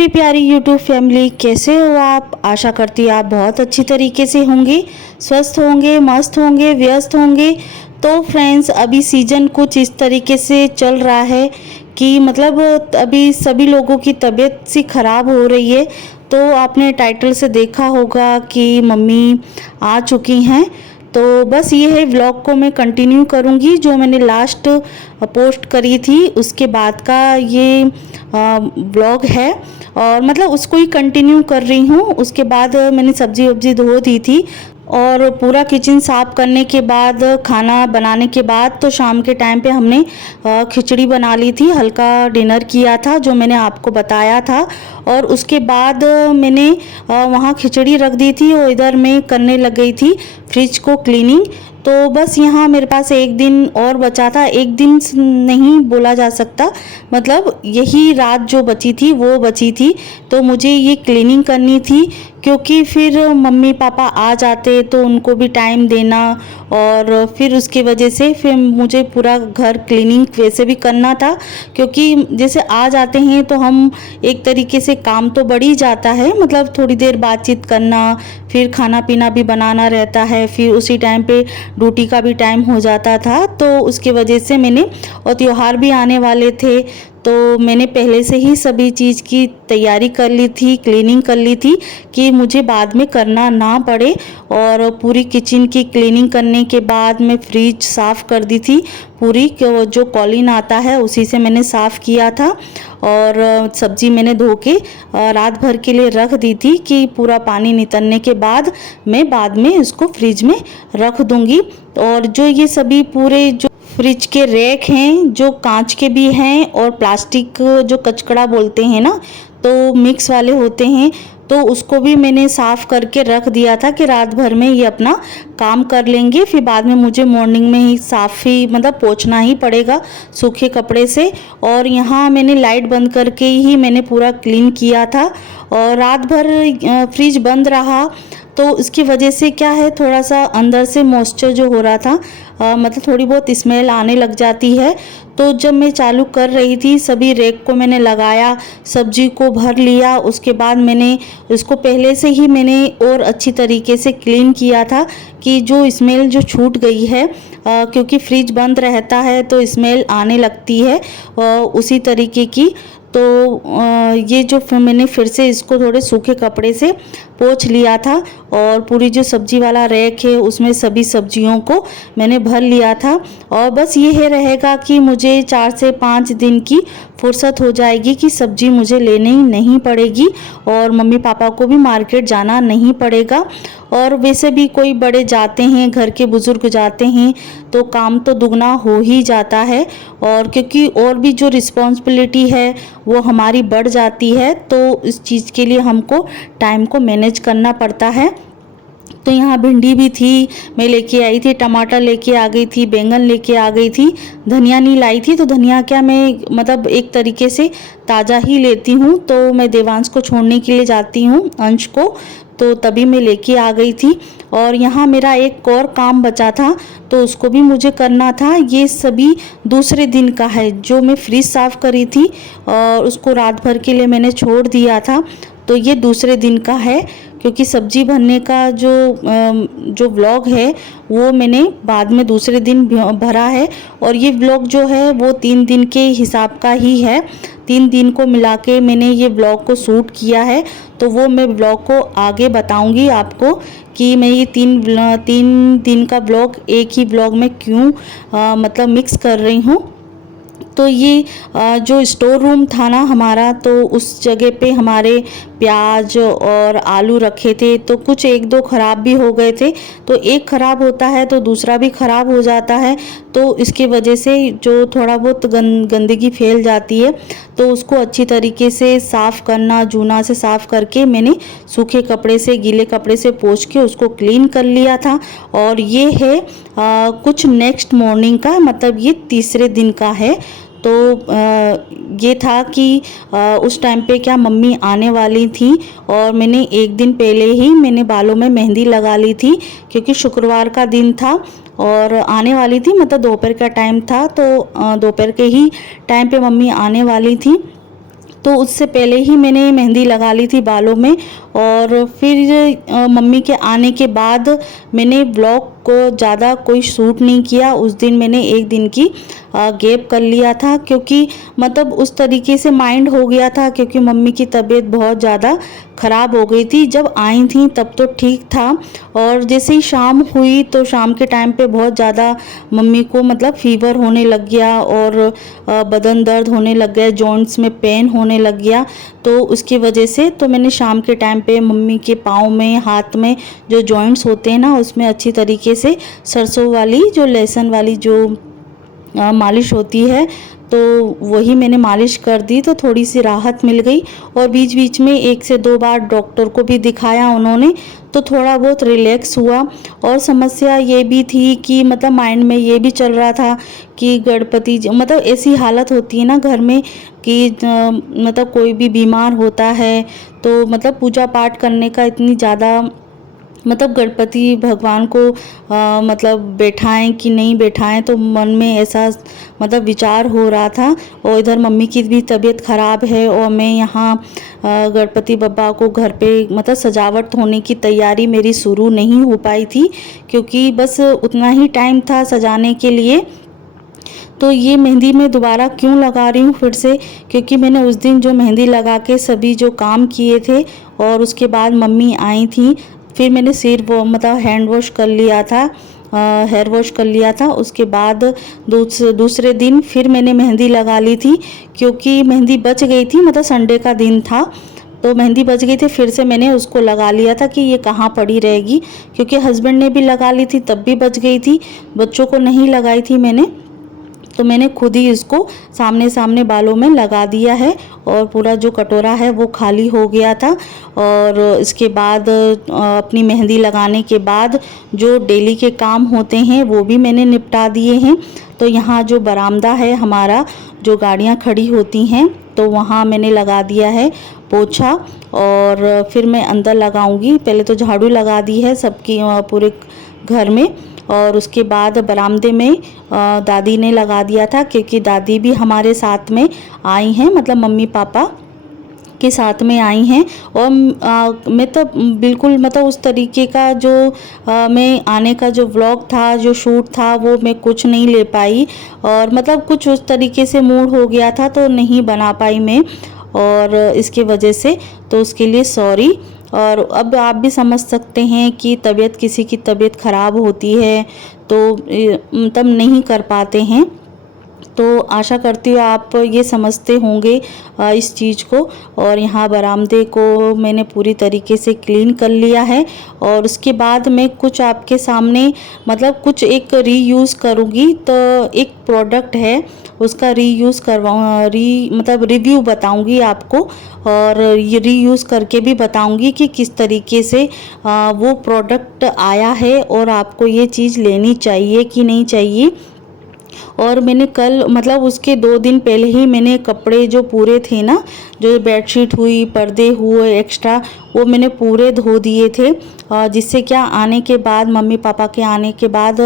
मेरी प्यारी YouTube family, कैसे हो आप। आशा करती आप बहुत अच्छी तरीके से होंगे, स्वस्थ होंगे, मस्त होंगे, व्यस्त होंगे। तो फ्रेंड्स, अभी सीज़न कुछ इस तरीके से चल रहा है कि मतलब अभी सभी लोगों की तबीयत सी ख़राब हो रही है। तो आपने टाइटल से देखा होगा कि मम्मी आ चुकी हैं। तो बस ये है, व्लॉग को मैं कंटिन्यू करूँगी। जो मैंने लास्ट पोस्ट करी थी उसके बाद का ये व्लॉग है, और मतलब उसको ही कंटिन्यू कर रही हूँ। उसके बाद मैंने सब्जी वब्जी धो दी थी, और पूरा किचन साफ़ करने के बाद, खाना बनाने के बाद, तो शाम के टाइम पे हमने खिचड़ी बना ली थी। हल्का डिनर किया था जो मैंने आपको बताया था। और उसके बाद मैंने वहाँ खिचड़ी रख दी थी, और इधर मैं करने लग गई थी फ्रिज को क्लीनिंग। तो बस यहाँ मेरे पास एक दिन और बचा था। एक दिन नहीं बोला जा सकता, मतलब यही रात जो बची थी वो बची थी। तो मुझे ये क्लीनिंग करनी थी, क्योंकि फिर मम्मी पापा आ जाते तो उनको भी टाइम देना, और फिर उसकी वजह से फिर मुझे पूरा घर क्लीनिंग वैसे भी करना था। क्योंकि जैसे आ जाते हैं तो हम एक तरीके से काम तो बढ़ ही जाता है, मतलब थोड़ी देर बातचीत करना, फिर खाना पीना भी बनाना रहता है, फिर उसी टाइम पे ड्यूटी का भी टाइम हो जाता था। तो उसकी वजह से मैंने, और त्योहार भी आने वाले थे, तो मैंने पहले से ही सभी चीज़ की तैयारी कर ली थी, क्लीनिंग कर ली थी, कि मुझे बाद में करना ना पड़े। और पूरी किचन की क्लीनिंग करने के बाद मैं फ्रिज साफ़ कर दी थी पूरी, जो कॉलिन आता है उसी से मैंने साफ़ किया था। और सब्ज़ी मैंने धो के रात भर के लिए रख दी थी, कि पूरा पानी नितरने के बाद मैं बाद में इसको फ्रिज में रख दूँगी। और जो ये सभी पूरे जो फ्रिज के रैक हैं, जो कांच के भी हैं और प्लास्टिक जो कचकड़ा बोलते हैं ना, तो मिक्स वाले होते हैं, तो उसको भी मैंने साफ़ करके रख दिया था कि रात भर में ये अपना काम कर लेंगे। फिर बाद में मुझे मॉर्निंग में ही साफ़ ही मतलब पोंछना ही पड़ेगा सूखे कपड़े से। और यहाँ मैंने लाइट बंद करके ही मैंने पूरा क्लीन किया था, और रात भर फ्रिज बंद रहा। तो इसकी वजह से क्या है, थोड़ा सा अंदर से मॉइस्चर जो हो रहा था, मतलब थोड़ी बहुत स्मेल आने लग जाती है। तो जब मैं चालू कर रही थी, सभी रैक को मैंने लगाया, सब्जी को भर लिया। उसके बाद मैंने इसको पहले से ही मैंने और अच्छी तरीके से क्लीन किया था, कि जो स्मेल जो छूट गई है, क्योंकि फ्रिज बंद रहता है तो स्मेल आने लगती है उसी तरीके की। तो ये जो मैंने फिर से इसको थोड़े सूखे कपड़े से पोंछ लिया था, और पूरी जो सब्जी वाला रैक है उसमें सभी सब्जियों को मैंने भर लिया था। और बस ये है रहेगा कि मुझे 4 से 5 दिन की फुर्सत हो जाएगी, कि सब्जी मुझे लेनी नहीं पड़ेगी, और मम्मी पापा को भी मार्केट जाना नहीं पड़ेगा। और वैसे भी कोई बड़े जाते हैं, घर के बुज़ुर्ग जाते हैं, तो काम तो दुगना हो ही जाता है। और क्योंकि और भी जो रिस्पॉन्सिबिलिटी है वो हमारी बढ़ जाती है, तो इस चीज़ के लिए हमको टाइम को मैनेज करना पड़ता है। तो यहाँ भिंडी भी थी, मैं लेके आई थी, टमाटर लेके आ गई थी, बैंगन लेके आ गई थी, धनिया नहीं लाई थी। तो धनिया क्या, मैं मतलब एक तरीके से ताज़ा ही लेती हूँ। तो मैं देवांश को छोड़ने के लिए जाती हूँ, अंश को, तो तभी मैं लेके आ गई थी। और यहाँ मेरा एक और काम बचा था, तो उसको भी मुझे करना था। ये सभी दूसरे दिन का है, जो मैं फ्रिज साफ़ करी थी और उसको रात भर के लिए मैंने छोड़ दिया था, तो ये दूसरे दिन का है। क्योंकि सब्जी भरने का जो व्लॉग है वो मैंने बाद में दूसरे दिन भरा है, और ये व्लॉग जो है वो 3 दिन के हिसाब का ही है। 3 दिन को मिला के मैंने ये व्लॉग को शूट किया है। तो वो मैं व्लॉग को आगे बताऊंगी आपको, कि मैं ये 3 दिन का व्लॉग एक ही व्लॉग में क्यों मतलब मिक्स कर रही हूँ। तो ये जो स्टोर रूम था ना हमारा, तो उस जगह पे हमारे प्याज और आलू रखे थे, तो कुछ 1-2 ख़राब भी हो गए थे। तो एक ख़राब होता है तो दूसरा भी ख़राब हो जाता है, तो इसकी वजह से जो थोड़ा बहुत गंदगी फैल जाती है, तो उसको अच्छी तरीके से साफ़ करना, जूना से साफ़ करके मैंने सूखे कपड़े से, गीले कपड़े से पोंछ के उसको क्लीन कर लिया था। और ये है कुछ नेक्स्ट मॉर्निंग का, मतलब ये तीसरे दिन का है। तो ये था कि उस टाइम पे क्या, मम्मी आने वाली थी, और मैंने एक दिन पहले ही मैंने बालों में मेहंदी लगा ली थी, क्योंकि शुक्रवार का दिन था और आने वाली थी, मतलब दोपहर का टाइम था। तो दोपहर के ही टाइम पे मम्मी आने वाली थी। तो उससे पहले ही मैंने मेहंदी लगा ली थी बालों में। और फिर मम्मी के आने के बाद मैंने ब्लॉग को ज़्यादा कोई शूट नहीं किया। उस दिन मैंने एक दिन की गैप कर लिया था, क्योंकि मतलब उस तरीके से माइंड हो गया था, क्योंकि मम्मी की तबीयत बहुत ज़्यादा ख़राब हो गई थी। जब आई थी तब तो ठीक था, और जैसे ही शाम हुई तो शाम के टाइम पे बहुत ज़्यादा मम्मी को मतलब फीवर होने लग गया, और बदन दर्द होने लग गया, जॉइंट्स में पेन होने लग गया। तो उसकी वजह से तो मैंने शाम के टाइम पे मम्मी के पाँव में, हाथ में जो जॉइंट्स होते हैं ना, उसमें अच्छी तरीके से सरसों वाली जो लहसुन वाली जो मालिश होती है, तो वही मैंने मालिश कर दी, तो थोड़ी सी राहत मिल गई। और बीच बीच में 1 से 2 बार डॉक्टर को भी दिखाया उन्होंने, तो थोड़ा बहुत रिलैक्स हुआ। और समस्या ये भी थी कि मतलब माइंड में ये भी चल रहा था कि गणपति मतलब ऐसी हालत होती है ना घर में कि मतलब कोई भी बीमार होता है तो मतलब पूजा पाठ करने का इतनी ज़्यादा मतलब गणपति भगवान को मतलब बैठाएं कि नहीं बैठाएं, तो मन में ऐसा मतलब विचार हो रहा था। और इधर मम्मी की भी तबीयत ख़राब है, और मैं यहाँ गणपति बप्पा को घर पे मतलब सजावट होने की तैयारी मेरी शुरू नहीं हो पाई थी, क्योंकि बस उतना ही टाइम था सजाने के लिए। तो ये मेहंदी मैं दोबारा क्यों लगा रही हूँ फिर से, क्योंकि मैंने उस दिन जो मेहंदी लगा के सभी जो काम किए थे, और उसके बाद मम्मी आई थी, फिर मैंने सिर वो मतलब हैंड वॉश कर लिया था, हेयर वॉश कर लिया था। उसके बाद दूसरे दिन फिर मैंने मेहंदी लगा ली थी, क्योंकि मेहंदी बच गई थी, मतलब संडे का दिन था तो मेहंदी बच गई थी। फिर से मैंने उसको लगा लिया था कि ये कहाँ पड़ी रहेगी, क्योंकि हस्बैंड ने भी लगा ली थी तब भी बच गई थी, बच्चों को नहीं लगाई थी मैंने। तो मैंने खुद ही इसको सामने सामने बालों में लगा दिया है, और पूरा जो कटोरा है वो खाली हो गया था। और इसके बाद अपनी मेहंदी लगाने के बाद जो डेली के काम होते हैं वो भी मैंने निपटा दिए हैं। तो यहाँ जो बरामदा है हमारा, जो गाड़ियाँ खड़ी होती हैं, तो वहाँ मैंने लगा दिया है पोछा, और फिर मैं अंदर लगाऊंगी। पहले तो झाड़ू लगा दी है सबकी पूरे घर में, और उसके बाद बरामदे में दादी ने लगा दिया था, क्योंकि दादी भी हमारे साथ में आई हैं, मतलब मम्मी पापा के साथ में आई हैं। और मैं तो बिल्कुल मतलब उस तरीके का जो मैं आने का जो व्लॉग था, जो शूट था, वो मैं कुछ नहीं ले पाई, और मतलब कुछ उस तरीके से मूड हो गया था तो नहीं बना पाई मैं, और इसके वजह से तो उसके लिए सॉरी। और अब आप भी समझ सकते हैं कि तबीयत, किसी की तबीयत ख़राब होती है तो तब नहीं कर पाते हैं। तो आशा करती हूँ आप ये समझते होंगे इस चीज़ को। और यहाँ बरामदे को मैंने पूरी तरीके से क्लीन कर लिया है, और उसके बाद मैं कुछ आपके सामने मतलब कुछ एक रीयूज़ करूँगी। तो एक प्रोडक्ट है उसका रीयूज़ मतलब रिव्यू बताऊँगी आपको, और ये रीयूज़ करके भी बताऊँगी कि किस तरीके से वो प्रोडक्ट आया है, और आपको ये चीज़ लेनी चाहिए कि नहीं चाहिए। और मैंने कल मतलब उसके 2 दिन पहले ही मैंने कपड़े जो पूरे थे ना, जो बेडशीट हुई, पर्दे हुए एक्स्ट्रा, वो मैंने पूरे धो दिए थे, जिससे क्या आने के बाद, मम्मी पापा के आने के बाद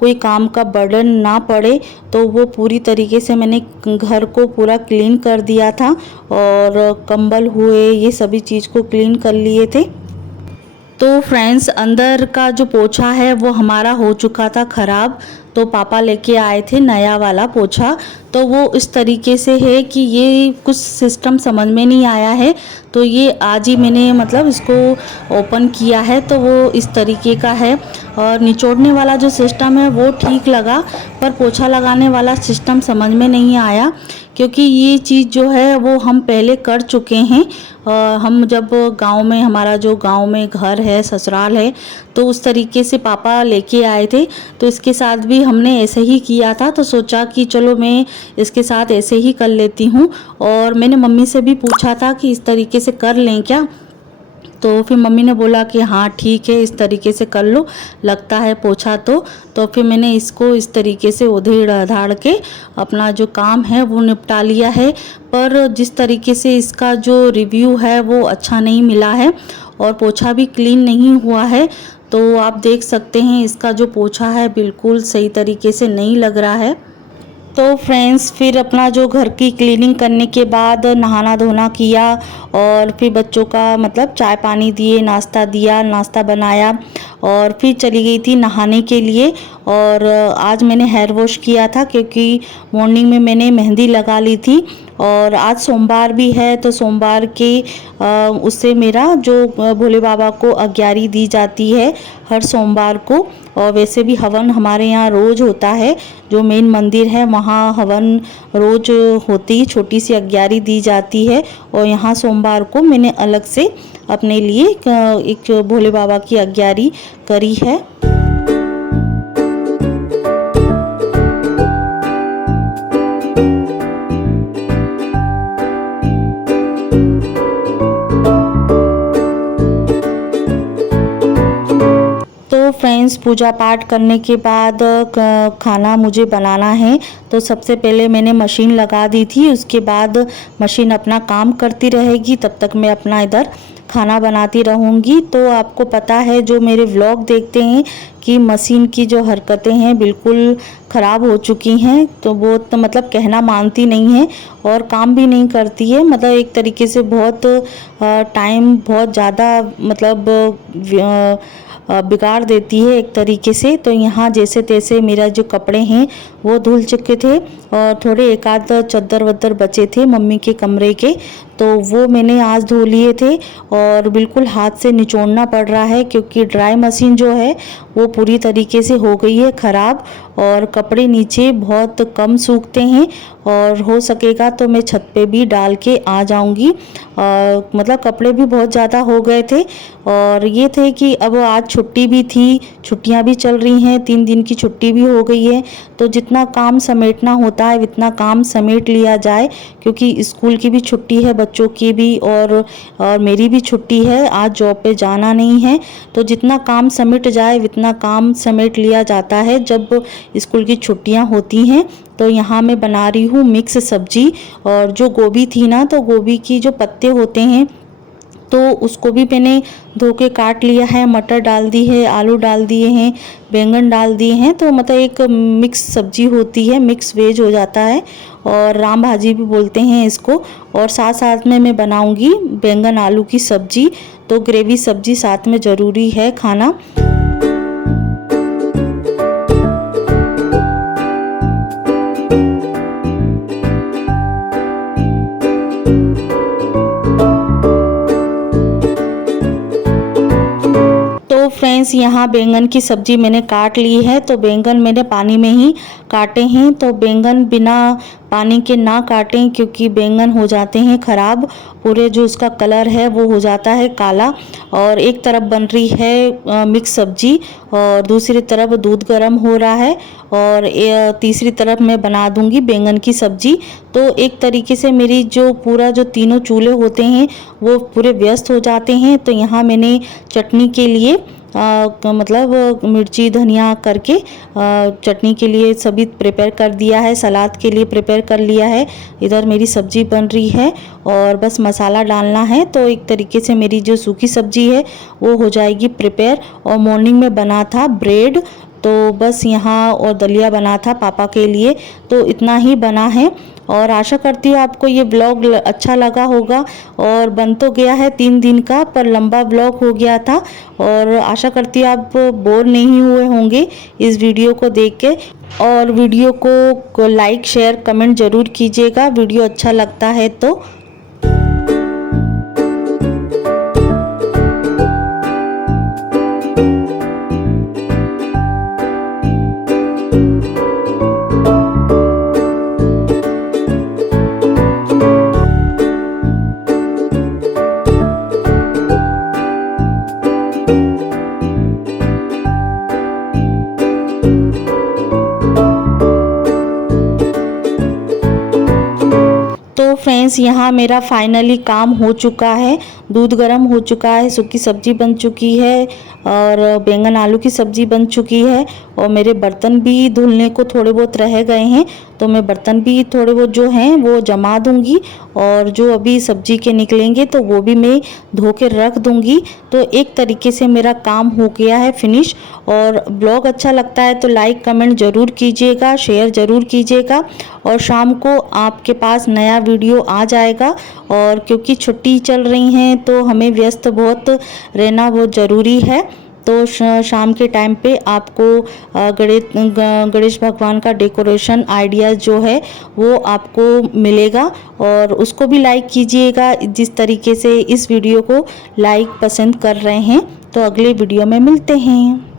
कोई काम का बर्डन ना पड़े। तो वो पूरी तरीके से मैंने घर को पूरा क्लीन कर दिया था, और कंबल हुए, ये सभी चीज़ को क्लीन कर लिए थे। तो फ्रेंड्स, अंदर का जो पोछा है वो हमारा हो चुका था ख़राब, तो पापा लेके आए थे नया वाला पोछा। तो वो इस तरीके से है कि ये कुछ सिस्टम समझ में नहीं आया है, तो ये आज ही मैंने मतलब इसको ओपन किया है। तो वो इस तरीके का है, और निचोड़ने वाला जो सिस्टम है वो ठीक लगा, पर पोछा लगाने वाला सिस्टम समझ में नहीं आया, क्योंकि ये चीज़ जो है वो हम पहले कर चुके हैं। हम जब गांव में, हमारा जो गांव में घर है, ससुराल है, तो उस तरीके से पापा लेके आए थे, तो इसके साथ भी हमने ऐसे ही किया था। तो सोचा कि चलो मैं इसके साथ ऐसे ही कर लेती हूँ, और मैंने मम्मी से भी पूछा था कि इस तरीके से कर लें क्या, तो फिर मम्मी ने बोला कि हाँ ठीक है, इस तरीके से कर लो, लगता है पोछा तो फिर मैंने इसको इस तरीके से उधेड़ धाड़ के अपना जो काम है वो निपटा लिया है। पर जिस तरीके से इसका जो रिव्यू है वो अच्छा नहीं मिला है, और पोछा भी क्लीन नहीं हुआ है। तो आप देख सकते हैं इसका जो पोछा है बिल्कुल सही तरीके से नहीं लग रहा है। तो फ्रेंड्स फिर अपना जो घर की क्लीनिंग करने के बाद नहाना धोना किया और फिर बच्चों का मतलब चाय पानी दिए, नाश्ता दिया, नाश्ता बनाया और फिर चली गई थी नहाने के लिए। और आज मैंने हेयर वॉश किया था क्योंकि मॉर्निंग में मैंने मेहंदी लगा ली थी और आज सोमवार भी है, तो सोमवार के उससे मेरा जो भोले बाबा को अग्यारी दी जाती है हर सोमवार को। और वैसे भी हवन हमारे यहाँ रोज़ होता है, जो मेन मंदिर है वहाँ हवन रोज़ होती, छोटी सी अग्यारी दी जाती है। और यहाँ सोमवार को मैंने अलग से अपने लिए एक भोले बाबा की अग्यारी करी है। तो फ्रेंड्स पूजा पाठ करने के बाद खाना मुझे बनाना है। तो सबसे पहले मैंने मशीन लगा दी थी, उसके बाद मशीन अपना काम करती रहेगी, तब तक मैं अपना इधर खाना बनाती रहूँगी। तो आपको पता है जो मेरे व्लॉग देखते हैं कि मशीन की जो हरकतें हैं बिल्कुल ख़राब हो चुकी हैं, तो वो तो मतलब कहना मानती नहीं है और काम भी नहीं करती है। मतलब एक तरीके से बहुत टाइम बहुत ज़्यादा मतलब बिगाड़ देती है एक तरीके से। तो यहाँ जैसे तैसे मेरा जो कपड़े हैं वो धुल चुके थे और थोड़े एक आध चद्दर वद्दर बचे थे मम्मी के कमरे के, तो वो मैंने आज धो लिए थे। और बिल्कुल हाथ से निचोड़ना पड़ रहा है क्योंकि ड्राई मशीन जो है वो पूरी तरीके से हो गई है ख़राब और कपड़े नीचे बहुत कम सूखते हैं। और हो सकेगा तो मैं छत पे भी डाल के आ जाऊंगी। मतलब कपड़े भी बहुत ज़्यादा हो गए थे और ये थे कि अब आज छुट्टी भी थी, छुट्टियां भी चल रही हैं, 3 दिन की छुट्टी भी हो गई है, तो जितना काम समेटना होता है उतना काम समेट लिया जाए क्योंकि स्कूल की भी छुट्टी है, बच्चों की भी और मेरी भी छुट्टी है, आज जॉब पे जाना नहीं है। तो जितना काम समेट जाए उतना काम समेट लिया जाता है जब स्कूल की छुट्टियां होती हैं। तो यहाँ मैं बना रही हूँ मिक्स सब्जी और जो गोभी थी ना, तो गोभी की जो पत्ते होते हैं तो उसको भी मैंने धो के काट लिया है, मटर डाल दी है, आलू डाल दिए हैं, बैंगन डाल दिए हैं। तो मतलब एक मिक्स सब्जी होती है, मिक्स वेज हो जाता है और राम भाजी भी बोलते हैं इसको। और साथ साथ में मैं बनाऊंगी बैंगन आलू की सब्जी, तो ग्रेवी सब्जी साथ में ज़रूरी है खाना। फ्रेंड्स यहाँ बैंगन की सब्ज़ी मैंने काट ली है, तो बैंगन मैंने पानी में ही काटे हैं। तो बैंगन बिना पानी के ना काटें क्योंकि बैंगन हो जाते हैं ख़राब, पूरे जो उसका कलर है वो हो जाता है काला। और एक तरफ बन रही है मिक्स सब्जी और दूसरी तरफ दूध गर्म हो रहा है और तीसरी तरफ मैं बना दूंगी बैंगन की सब्जी। तो एक तरीके से मेरी जो पूरा जो तीनों चूल्हे होते हैं वो पूरे व्यस्त हो जाते हैं। तो यहाँ मैंने चटनी के लिए मतलब मिर्ची धनिया करके चटनी के लिए सभी प्रिपेयर कर दिया है, सलाद के लिए प्रिपेयर कर लिया है। इधर मेरी सब्जी बन रही है और बस मसाला डालना है। तो एक तरीके से मेरी जो सूखी सब्जी है वो हो जाएगी प्रिपेयर। और मॉर्निंग में बना था ब्रेड, तो बस यहाँ और दलिया बना था पापा के लिए, तो इतना ही बना है। और आशा करती हूँ आपको ये ब्लॉग अच्छा लगा होगा। और बन तो गया है 3 दिन का, पर लंबा ब्लॉग हो गया था और आशा करती हूँ आप बोर नहीं हुए होंगे इस वीडियो को देख के। और वीडियो को लाइक शेयर कमेंट ज़रूर कीजिएगा वीडियो अच्छा लगता है तो। फ्रेंड्स यहाँ मेरा फाइनली काम हो चुका है, दूध गर्म हो चुका है, सूखी सब्जी बन चुकी है और बैंगन आलू की सब्जी बन चुकी है और मेरे बर्तन भी धुलने को थोड़े बहुत रह गए हैं। तो मैं बर्तन भी थोड़े बहुत जो हैं वो जमा दूंगी और जो अभी सब्जी के निकलेंगे तो वो भी मैं धो के रख दूंगी। तो एक तरीके से मेरा काम हो गया है फिनिश। और ब्लॉग अच्छा लगता है तो लाइक कमेंट ज़रूर कीजिएगा, शेयर ज़रूर कीजिएगा। और शाम को आपके पास नया वीडियो आ जाएगा। और क्योंकि छुट्टी चल रही हैं तो हमें व्यस्त बहुत रहना बहुत ज़रूरी है। तो शाम के टाइम पे आपको गणेश भगवान का डेकोरेशन आइडिया जो है वो आपको मिलेगा और उसको भी लाइक कीजिएगा जिस तरीके से इस वीडियो को लाइक पसंद कर रहे हैं। तो अगले वीडियो में मिलते हैं।